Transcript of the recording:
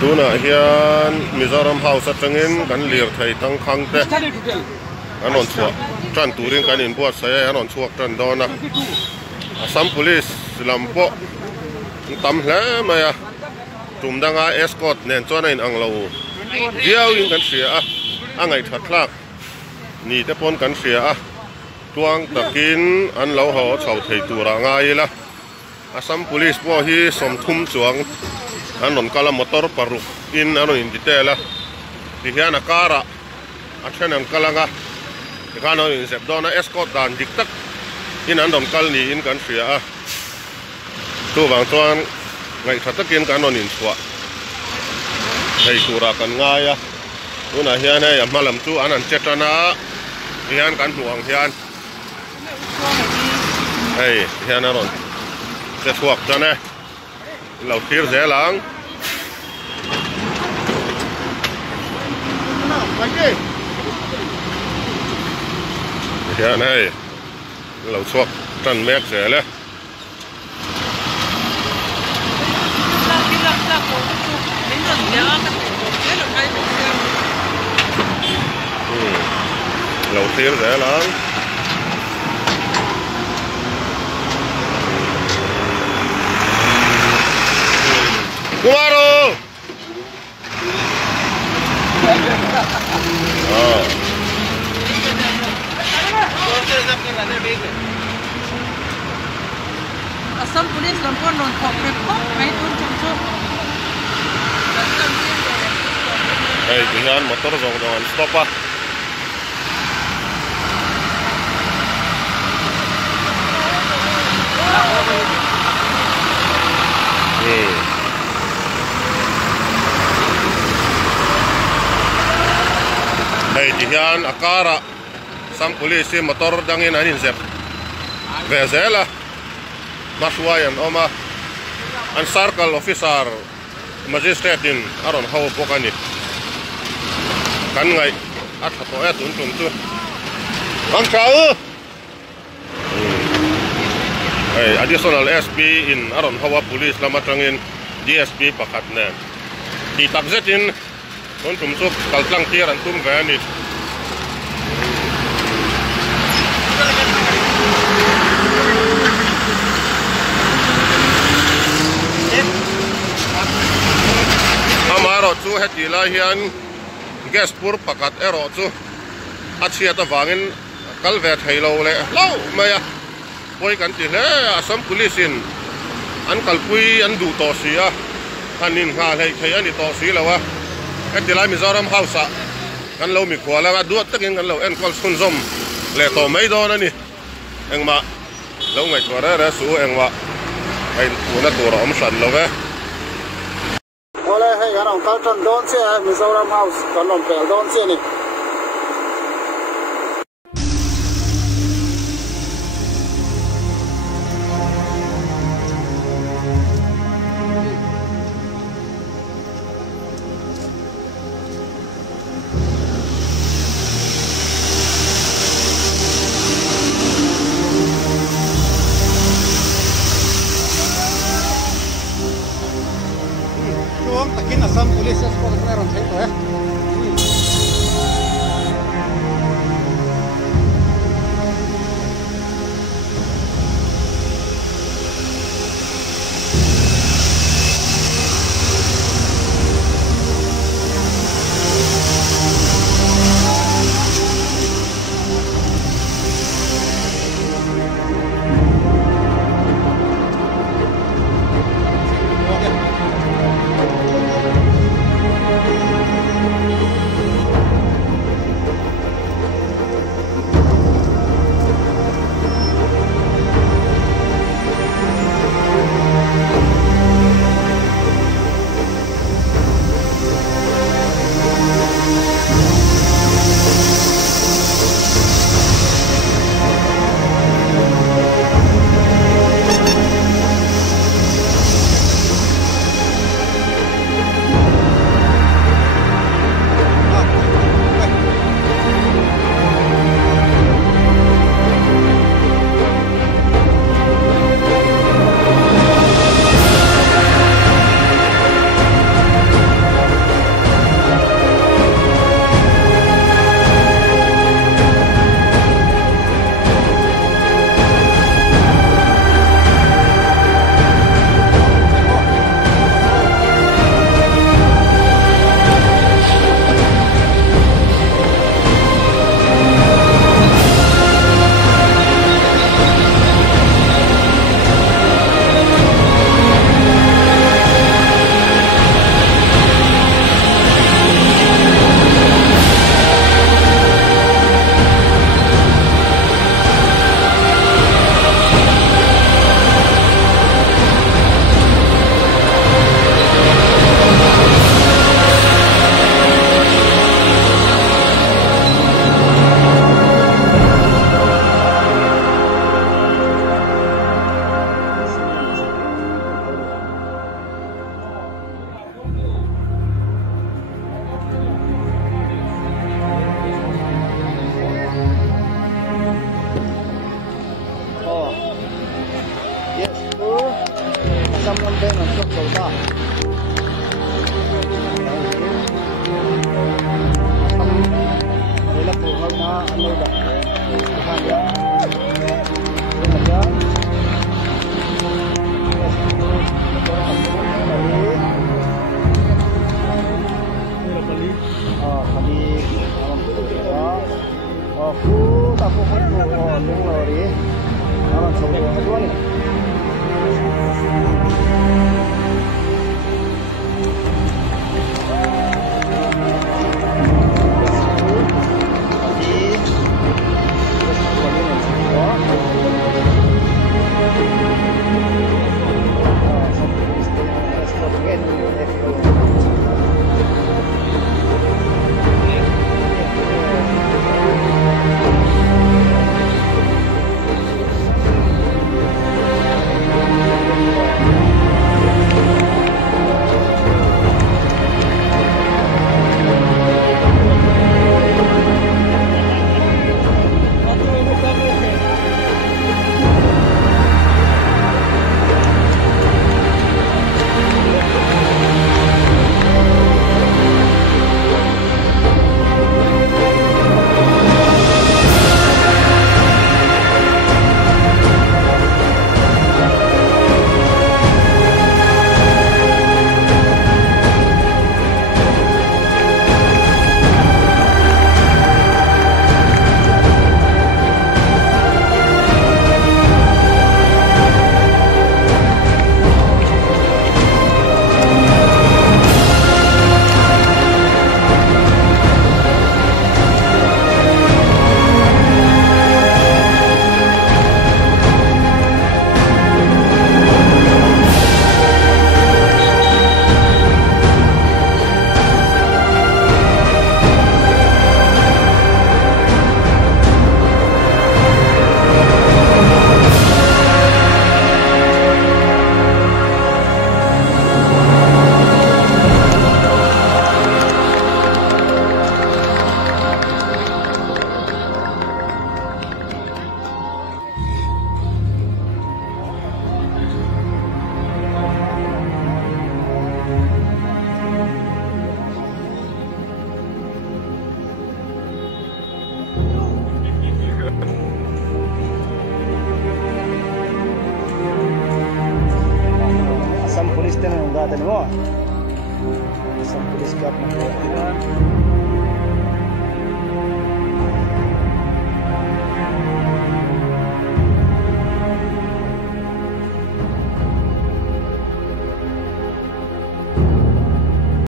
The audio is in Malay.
tuna hian Mizoram House atangin kan lir thei tang khang te anon chuak tran turin kan in buat sai anon chuak tran dona Assam Police lampo tam hle maya tumdanga escort nen chona in anglo diau in kan sia a angai thatlak ni te pon kan sia a tuang takin an lo ho chau thei tura ngai la Assam Police po hi som thum chuang anon kala motor paruk in anon in ditela ti hian a kara a then an kalanga tikano in sep dona escort dan dik tak in an don kal ni in kan sia a tu wang chuan ngai thatakin kanon in chua thei tura kan ngaya tuna hian he malam chu anan chetana hian kan huang hian hei hian aron che thuak chane lo thir zelang hian hei lo thuak tan mek zele lâu thiếu rẻ lắm Kumaro Assam Police lampon non thok report mai tun chungchu hey dengan motor jangan stop ah hey dihan akara Assam Police motor dangin anin zep vezela maswayan oma an circle officer magistrate in aron how pokani kan ngai at to etun tun tu bang chau hey additional SP in aron hawa police lamatangin DSP pakat na di tabzet in kon tumsuk kaltlang tiran tum ganit amaro chu hetila hian gas pur pakat ero chu achia ta wangin kalve thailo le lo maya poi kan ti le Assam Police in an kalpui an du to sia anin ha lei thei ani to si lawa hetila Mizoram House kan lo mi khwala ga duat takin kan lo en kol sun zom le to mai do na ni engma lo ngai twara ra su engwa ai una to rom san lo ve wala hay garang kalton don se Mizoram House kalon pel don se ni takin Assam Police escort meron sa ito Assam Monte non so cosa. Bila pulang na ano ba? Bukan ya. Aku tak fokus tu, tengok ni, orang saudara kedua ni. Assam Police tenen enggak ada ni mo. Assam Police kat nak.